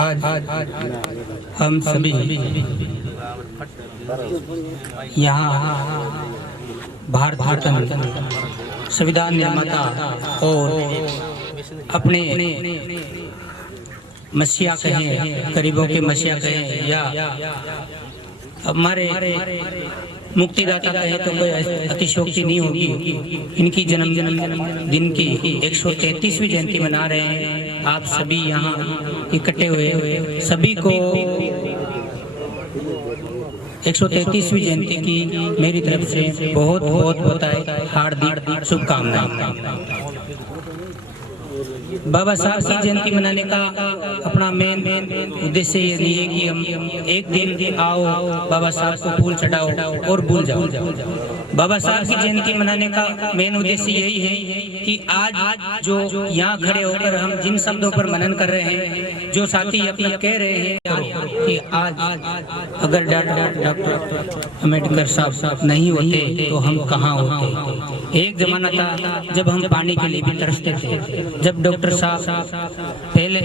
आज हम सभी यहाँ भारत रत्न संविधान निर्माता और अपने मसीहा कहें, गरीबों के मसीहा कहें या हमारे मुक्तिदाता कहे तो कोई अतिशयोक्ति नहीं होगी। इनकी जन्म दिन की 133वीं जयंती मना रहे हैं। आप सभी यहाँ इकट्ठे हुए सभी को 133वीं जयंती की मेरी तरफ से बहुत बहुत हार्दिक शुभकामनाएं। बाबा साहब की जयंती मनाने का अपना मेन उद्देश्य ये नहीं है कि हम एक दिन आओ बाबा साहब को फूल चढ़ाओ और भूल जाओ। बाबा साहब की जयंती मनाने का मेन उद्देश्य यही है कि आज जो यहाँ खड़े होकर हम जिन शब्दों पर मनन कर रहे हैं, जो साथी अपना कह रहे हैं कि आज अगर डॉक्टर अम्बेडकर साहब नहीं होते तो हम कहाँ होते। एक जमाना था जब हम पानी के लिए भी तरसते थे, जब डॉक्टर साहब पहले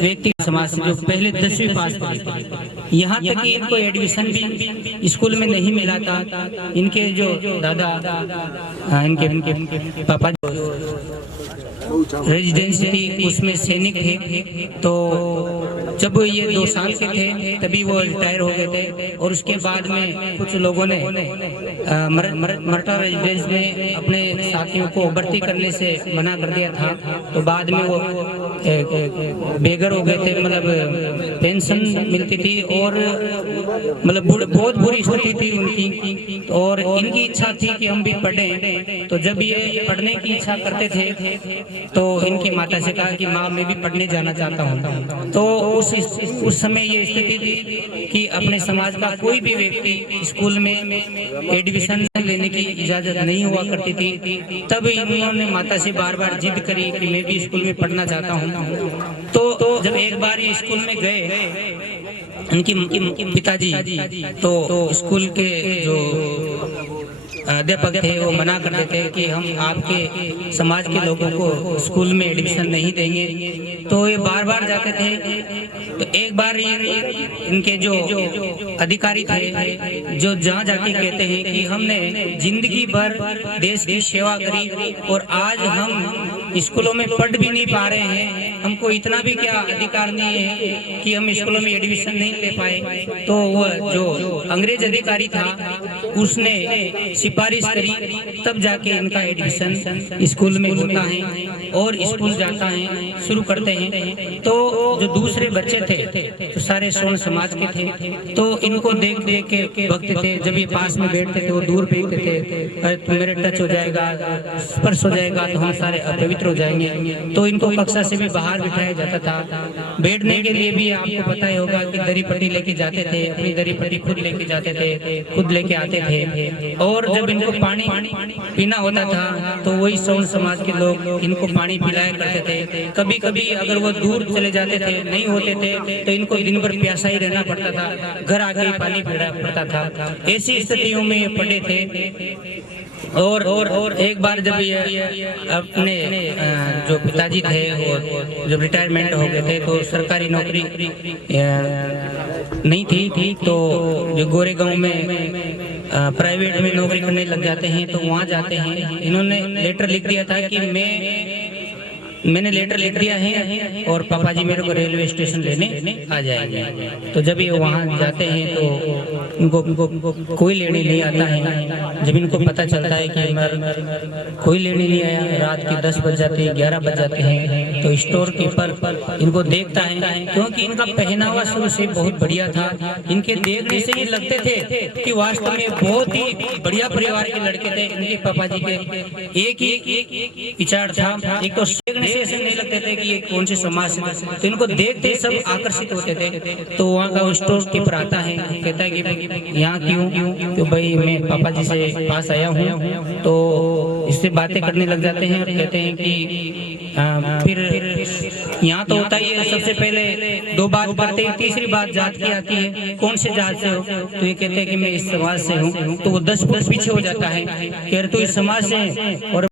व्यक्ति समाज से जो पहले 10वीं पास करे थे, यहाँ तक कि इनको एडमिशन भी स्कूल में नहीं मिला था। इनके जो दादा इनके पापा रेजिडेंसी थी उसमें सैनिक थे, तो जब ये 2 साल के थे तभी वो रिटायर हो गए थे। और उसके बाद में कुछ लोगों ने मर्टा रेजिडेंस में अपने साथियों को भर्ती करने से मना कर दिया था, तो बाद में वो बेघर हो गए थे, मतलब पेंशन मिलती थी और मतलब बहुत बुरी स्थिति थी उनकी। और इनकी इच्छा थी कि हम भी पढ़ें, तो जब ये पढ़ने की इच्छा करते थे तो इनकी माता से कहा कि माँ मैं भी पढ़ने जाना चाहता हूँ। तो उस समय ये स्थिति थी कि अपने समाज का कोई भी व्यक्ति स्कूल में एडमिशन लेने की इजाजत नहीं हुआ करती थी। तब इन्होंने माता से बार बार जिद करी कि मैं भी स्कूल में पढ़ना चाहता हूँ। तो जब एक बार ये स्कूल में गए उनकी पिताजी, तो स्कूल के जो अध्यापक थे वो मना कर देते कि हम आपके समाज के लोगों को स्कूल में एडमिशन नहीं देंगे। तो ये बार बार जाते थे। तो एक बार इनके जो अधिकारी थे जो जहाँ जाके कहते हैं कि हमने जिंदगी भर देश की सेवा करी और आज हम स्कूलों में पढ़ भी नहीं पा रहे हैं, हमको इतना भी क्या अधिकार नहीं है कि हम स्कूलों में एडमिशन नहीं ले पाए। तो वो जो अंग्रेज अधिकारी था उसने सिफारिश करी, तब जाके इनका एडमिशन स्कूल में होता है और स्कूल जाता है, शुरू करते हैं। तो जो दूसरे बच्चे थे तो सारे स्वर्ण समाज के थे, तो इनको देख देख के भक्त थे। जब ये पास में बैठते थे वो दूर फेंकते थे, अरे तुम मेरे टच हो जाएगा, स्पर्श हो जाएगा तो हम सारे अपवित्र हो जाएंगे। तो इनको कक्षा से भी बाहर बिठाया जाता था। बैठने के लिए भी आपको पता ही होगा कि दरी पट्टी लेके जाते थे, अपनी दरी पट्टी खुद लेके जाते थे, खुद लेके आते थे। और जब इनको पानी पीना होता था तो वही स्वर्ण समाज के लोग इनको पानी पिलाया करते थे। कभी कभी अगर वो दूर चले जाते थे, नहीं होते थे, तो इनको दिन भर प्यासा ही रहना पड़ता था, घर आके ही पानी पीना पड़ता था। ऐसी स्थितियों में ये पड़े थे। और एक बार जब ये अपने जो पिताजी थे वो जब रिटायरमेंट हो गए थे तो सरकारी नौकरी नहीं थी, तो जो गोरेगांव में प्राइवेट में नौकरी करने लग जाते हैं, तो वहाँ जाते हैं। इन्होंने लेटर लिख दिया था कि मैंने लेटर लिख दिया है और पापा जी मेरे को रेलवे स्टेशन लेने आ जाएंगे। तो जब ये वहाँ जाते हैं तो इनको कोई लेने नहीं आता है। जब इनको पता चलता है कि कोई लेने नहीं आया, रात के 10 बज जाते हैं, 11 बज जाते हैं, तो स्टोर कीपर इनको देखता है, क्योंकि इनका पहनावा शुरू से बहुत बढ़िया था। इनके देखने से ये लगते थे कि वास्तव में बहुत ही बढ़िया परिवार के लड़के थे। इनके पापा जी के एक ही विचार था, एक तो ऐसे नहीं लगते थे कि ये कौन से समाज से, तो इनको देखते सब आकर्षित होते थे। तो वहाँ का स्टोर कीपर आता है, कहता है कि यहाँ क्यों? तो भाई मैं पापा जी से पास आया हूँ। तो इससे बातें करने लग जाते हैं और कहते हैं कि फिर यहाँ तो होता ही है, सबसे पहले 2 बात करते हैं, तीसरी बात जात की आती है, कौन से जात से हो? तो ये कहते हैं कि मैं इस समाज से हूँ। तो वो 10 फुट पीछे हो जाता है कि अरे तू इस समाज से है। और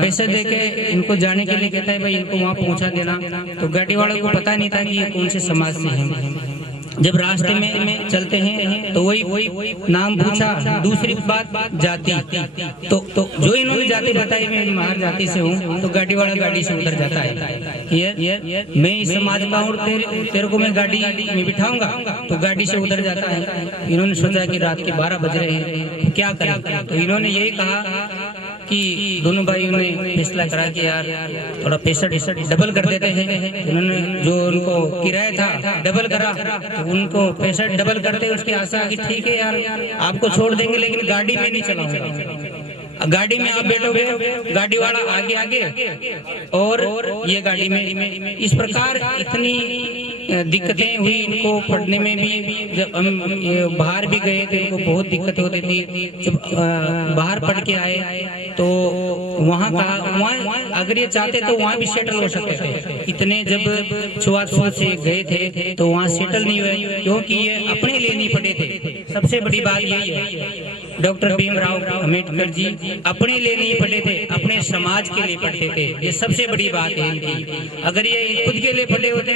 पैसे देके इनको जाने के लिए कहता है भाई इनको वहाँ पहुँचा देना। तो गाड़ी वालों को पता नहीं था कि ये कौन से समाज से हैं। जब रास्ते में चलते हैं तो वही नाम पूछा, दूसरी बात जाति, तो जो इन्होंने जाति बताई मैं महार जाति से हूँ, तो गाड़ी वाला गाड़ी से उतर जाता है ये मैं इस समाज का हूँ, तेरे को मैं गाड़ी में बिठाऊंगा, तो गाड़ी से उतर जाता है। इन्होंने सोचा कि रात के 12 बज रहे हैं, क्या करें, तो इन्होंने यही कहा कि दोनों भाइयों ने फैसला करा कि यार थोड़ा पैसा डबल कर देते हैं। उन्होंने जो उनको किराया था डबल करा, तो उनको पैसा डबल करते उसकी आशा कि ठीक है यार आपको छोड़ देंगे, लेकिन गाड़ी में नहीं चलाऊंगा। गाड़ी में आप बैठोगे, गाड़ी वाला आगे आगे और ये गाड़ी में। इस प्रकार इतनी दिक्कतें हुई इनको पढ़ने में भी। जब हम बाहर भी गए थे इनको बहुत दिक्कत होती थी। जब बाहर पढ़ के आए तो वहाँ अगर ये चाहते तो वहाँ भी सेटल हो सकते थे। इतने जब छुआछूत से गए थे तो वहाँ सेटल नहीं हुए, क्योंकि ये अपने लिए नहीं पढ़े थे। सबसे बड़ी बात यही है, डॉक्टर भीमराव अम्बेडकर जी अपने लिए नहीं पढ़े थे, अपने समाज के लिए पढ़ते थे। ये सबसे बड़ी बात है इनकी। अगर ये खुद के लिए पढ़े होते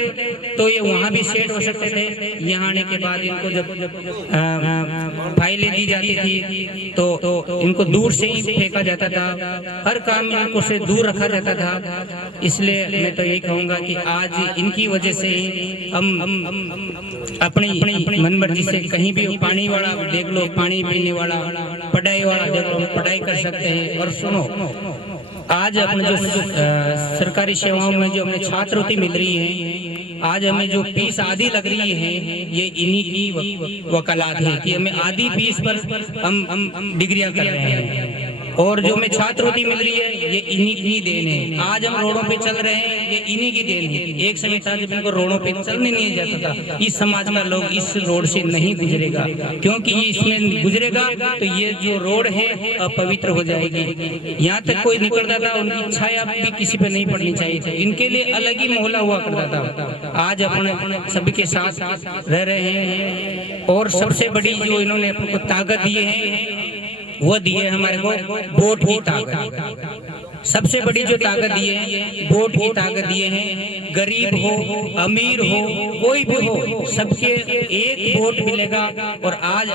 तो ये वहाँ भी सेट हो सकते थे। यहाँ आने के बाद इनको जब फाइलें दी जाती थी तो इनको दूर से ही फेंका जाता था, हर काम में इनको से दूर रखा जाता था। इसलिए मैं तो यही कहूँगा कि आज इनकी वजह से ही हम अपनी मन मर्जी से कहीं भी पानी वाला देख लो, पानी पीने वाला, पढ़ाई वाला देख लो, पढ़ाई कर सकते हैं। और सुनो, आज अपने जो सरकारी सेवाओं में जो हमें छात्रवृत्ति मिल रही है, आज हमें जो फीस आधी लग रही है, ये इन्हीं की वकालत है कि हमें आधी फीस पर हम डिग्रियां कर रहे हैं। और जो हमें छात्रवृत्ति मिल रही है ये इन्हीं की देन है। आज हम रोडों पे चल रहे हैं, ये इन्हीं की देन है। एक समय था जब इनको रोडों पे चलने नहीं जाता था। इस समाज का लोग इस रोड से नहीं गुजरेगा, क्योंकि ये इसमें गुजरेगा तो ये जो रोड है अपवित्र हो जाएगी। यहाँ तक कोई निकलता था, उनकी छाया भी किसी पे नहीं पड़नी चाहिए थी। इनके लिए अलग ही मोहल्ला हुआ करता था। आज अपने सबके साथ रह रहे हैं। और सबसे बड़ी जो इन्होंने अपने को ताकत दी है वो दी है हमारे को वोट की ताकत। सबसे बड़ी जो ताकत दी है वोट की ताकत दिए हैं। गरीब हो अमीर हो कोई भी हो, सबके एक वोट मिलेगा। और आज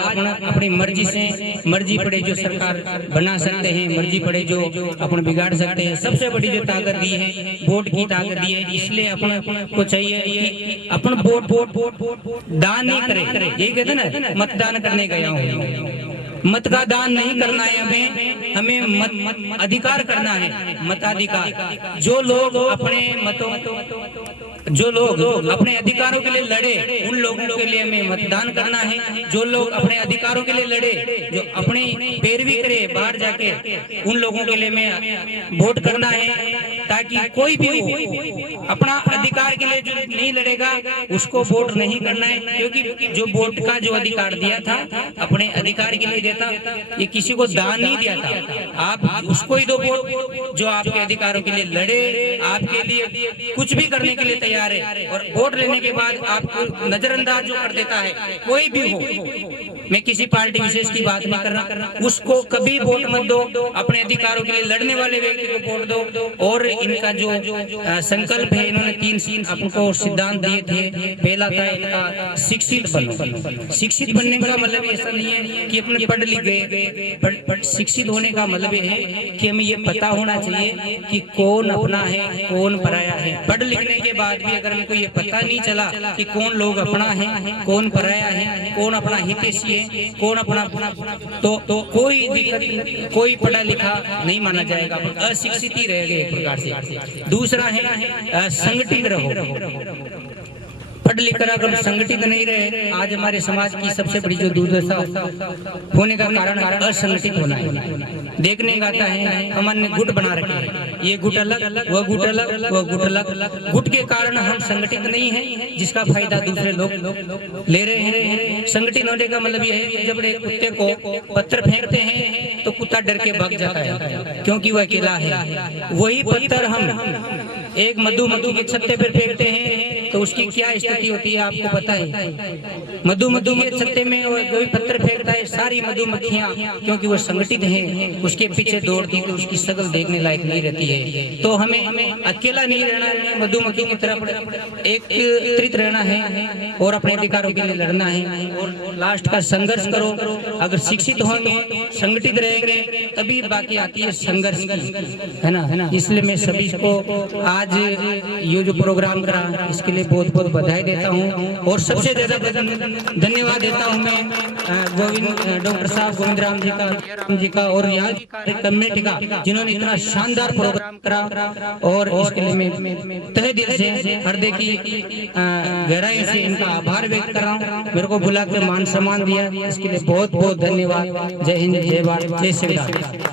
अपनी मर्जी से मर्जी पड़े जो सरकार बना सकते हैं, मर्जी पड़े जो अपन बिगाड़ सकते हैं। सबसे बड़ी जो ताकत दी है वोट की ताकत दी है। इसलिए अपन को चाहिए कि अपन वोट दान नहीं करे। ये कहते ना मतदान करने गया हूँ, मत का दान नहीं करना है, हमें मत अधिकार करना है, मताधिकार। जो लोग अपने अधिकारों के लिए लड़े, उन लोगों के लिए हमें मतदान करना है। जो लोग अपने अधिकारों के लिए लड़े, जो अपनी पैरवी करे बाहर जाके, उन लोगों के लिए हमें वोट करना है। ताकि कोई भी हो अपना अधिकार के लिए जो नहीं लड़ेगा उसको वोट नहीं करना है, क्योंकि जो वोट का जो अधिकार दिया था अपने अधिकार के लिए देता, ये किसी को दान नहीं दिया था। आप उसको ही दो वोट जो आपके अधिकारों के लिए लड़े, आपके लिए कुछ भी करने के लिए तैयार है। और वोट लेने के बाद आपको नजरअंदाज जो कर देता है, कोई भी हो, मैं किसी पार्टी विशेष की बात नहीं कर रहा, उसको कभी वोट मत दो। अपने अधिकारों के लिए लड़ने वाले व्यक्ति को वोट दो। और इनका जो संकल्प है, इन्होंने 3 आपको सिद्धांत दिए थे। पहला था इनका शिक्षित बनो। शिक्षित बनने का मतलब ऐसा नहीं है कि अपने पढ़ लिख गए, शिक्षित होने का मतलब है कि हमें ये पता होना चाहिए कि कौन अपना है कौन पराया है। पढ़ लिखने के बाद भी अगर हमको ये पता नहीं चला कि कौन लोग अपना है कौन पराया है, कौन अपना हितैषी है कौन अपना, तो कोई दिक्कत, कोई पढ़ा लिखा नहीं माना जाएगा, अशिक्षित ही रहेगा एक प्रकार से। दूसरा है संगठित रहो। पढ़ लिख कर अगर संगठित नहीं रहे, आज हमारे समाज की सबसे बड़ी जो दुर्दशा होने का कारण असंगठित होना है। देखने का आता है हमने गुट बना रखे हैं, ये गुट अलग वह गुट अलग वह गुट अलग। गुट के कारण हम संगठित नहीं है, जिसका फायदा दूसरे लोग ले रहे हैं। संगठित होने का मतलब यह है जब कुत्ते को पत्थर फेंकते हैं तो कुत्ता डर के भाग जाता है, क्योंकि वह अकेला है। वही पत्थर हम एक मधु के छत्ते पर फेंकते हैं तो उसकी क्या स्थिति होती है आपको पता है। मधुमक्खी के छत्ते में जो भी पत्थर फेंकता है, सारी मधुमक्खियां क्योंकि वो संगठित हैं उसके पीछे दौड़ती तो उसकी शक्ल देखने लायक नहीं रहती है। तो हमें अकेला नहीं रहना है, मधुमक्खी की तरफ एकत्रित रहना है और अपने अधिकारों के लिए लड़ना है और लास्ट का संघर्ष करो। अगर शिक्षित होंगे, संगठित रहेंगे, तभी बाकी आती है संघर्ष की, है ना। इसलिए मैं सभी को आज ये जो प्रोग्राम करा इसके लिए बहुत बहुत बधाई देता हूँ और सबसे ज्यादा धन्यवाद देता हूँ मैं डॉक्टर साहब गोविंद राम जी का और यहाँ कमेटी का, जिन्होंने इतना शानदार प्रोग्राम करा और इसके लिए मैं तहे दिल से हृदय की गहराई से इनका आभार व्यक्त कर रहा हूँ। मेरे को बुला के मान सम्मान दिया, इसके लिए बहुत बहुत धन्यवाद। जय हिंद, जय भारत, जय श्री राम।